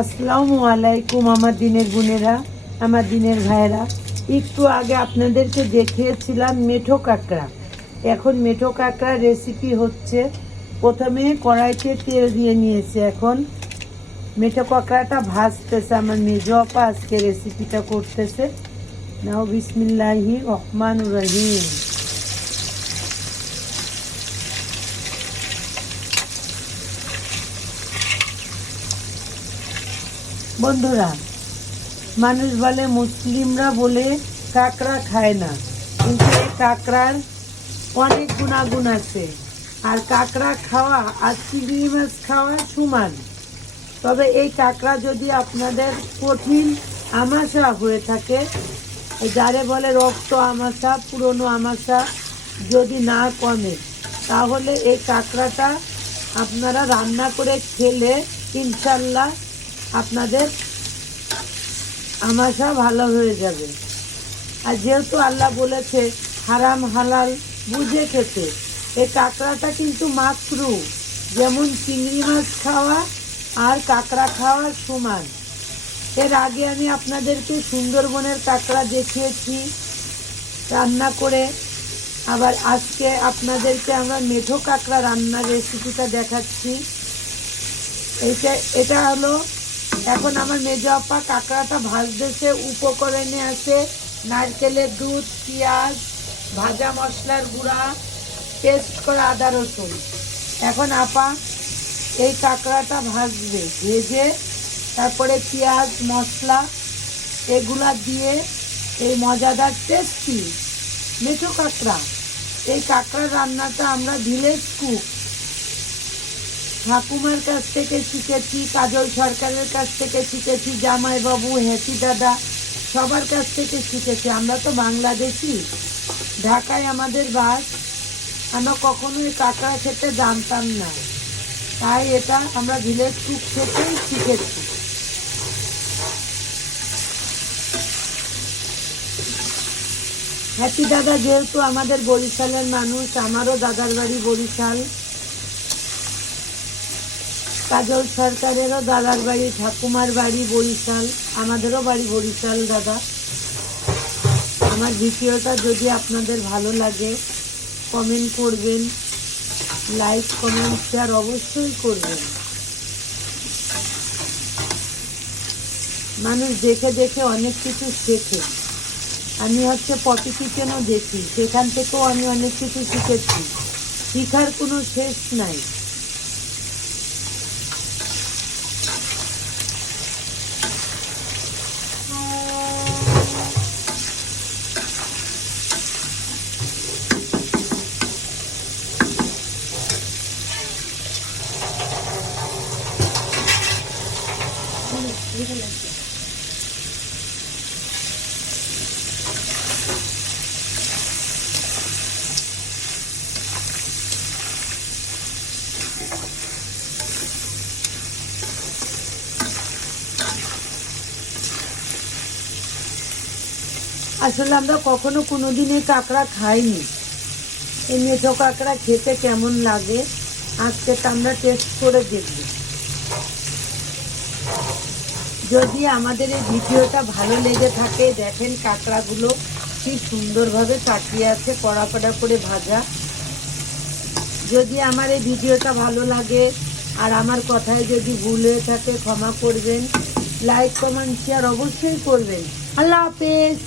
আসসালামু আলাইকুম আমার দিনের বোনেরা, আমার দিনের ভাইয়েরা। একটু আগে আপনাদেরকে দেখিয়েছিলাম মেঠো কাঁকড়া। এখন মেঠো কাঁকড়া রেসিপি হচ্ছে। প্রথমে কড়াইতে তেল দিয়ে নিয়েছে, এখন মেঠো কাঁকড়াটা ভাজতেছে। আমার মেজো আপা আজকে রেসিপিটা করতেছে। নাও বিসমিল্লাহি রহমানুর রহিম। বন্ধুরা, মানুষ বলে মুসলিমরা বলে কাঁকড়া খায় না, কিন্তু এই কাঁকড়ার অনেক গুণাগুণ আছে। আর কাঁকড়া খাওয়া আর চিংড়ি মাছ খাওয়া সমান। তবে এই কাঁকড়া যদি আপনাদের কঠিন আমাশা হয়ে থাকে, যারে বলে রক্ত আমাশা, পুরনো আমাশা যদি না কমে, তাহলে এই কাঁকড়াটা আপনারা রান্না করে খেলে ইনশাল্লাহ আপনাদের আমাশা ভালো হয়ে যাবে। আর যেহেতু আল্লাহ বলেছে হারাম হালাল বুঝে খেতে, এই কাঁকড়াটা কিন্তু মাকরু, যেমন চিংড়ি মাছ খাওয়া আর কাঁকড়া খাওয়া সমান। এর আগে আমি আপনাদেরকে সুন্দরবনের কাঁকড়া দেখিয়েছি রান্না করে। আবার আজকে আপনাদেরকে আমরা মেঠো কাঁকড়া রান্নার রেসিপিটা দেখাচ্ছি। এটা হলো, এখন আমার মেজো আপা কাঁকড়াটা ভাজতেছে। উপকরণে আছে নারকেলের দুধ, পেঁয়াজ, ভাজা মশলার গুঁড়া, পেস্ট করা আদা রসুন। এখন আপা এই কাঁকড়াটা ভাজবে, ভেজে তারপরে পেঁয়াজ মশলা এগুলা দিয়ে এই মজাদার টেস্টি মেঠো কাঁকড়া, এই কাঁকড়ার রান্নাটা আমরা ভিলেজ কুক ঠাকুমার কাছ থেকে শিখেছি, কাজল সরকারের কাছ থেকে শিখেছি, জামাইবাবু, হেঁচি দাদা, সবার কাছ থেকে শিখেছি। আমরা তো বাংলাদেশি, ঢাকায় আমাদের বাস। আমরা কখনোই কাঁকড়া খেতে জানতাম না, তাই এটা আমরা ভিলেজ কুক থেকেই শিখেছি। হেঁচি দাদা যেহেতু আমাদের বরিশালের মানুষ, আমারও দাদার বাড়ি বরিশাল। কাজল সরকারেরও দাদার বাড়ি, ঠাকুমার বাড়ি বরিশাল, আমাদেরও বাড়ি বরিশাল। দাদা, আমার ভিডিওটা যদি আপনাদের ভালো লাগে কমেন্ট করবেন, লাইক কমেন্ট শেয়ার অবশ্যই করবেন। মানুষ দেখে দেখে অনেক কিছু শেখে। আমি পপি কিচেনও দেখি, সেখান থেকেও আমি অনেক কিছু শিখেছি। শিখার কোনো শেষ নাই। আসলে আমরা কখনো কোনোদিন এই কাঁকড়া খাইনি। এই মেঠো কাঁকড়া খেতে কেমন লাগে আজকে আমরা টেস্ট করে দেখব। যদি আমাদের এই ভিডিওটা ভালো লেগে থাকে, দেখেন কাঁকড়াগুলো কি সুন্দরভাবে কাটিয়ে আছে, কড়া কড়া করে ভাজা। যদি আমার এই ভিডিওটা ভালো লাগে আর আমার কথায় যদি ভুল হয়ে থাকে ক্ষমা করবেন। লাইক কমেন্ট শেয়ার অবশ্যই করবেন। আল্লাহ হাফেজ।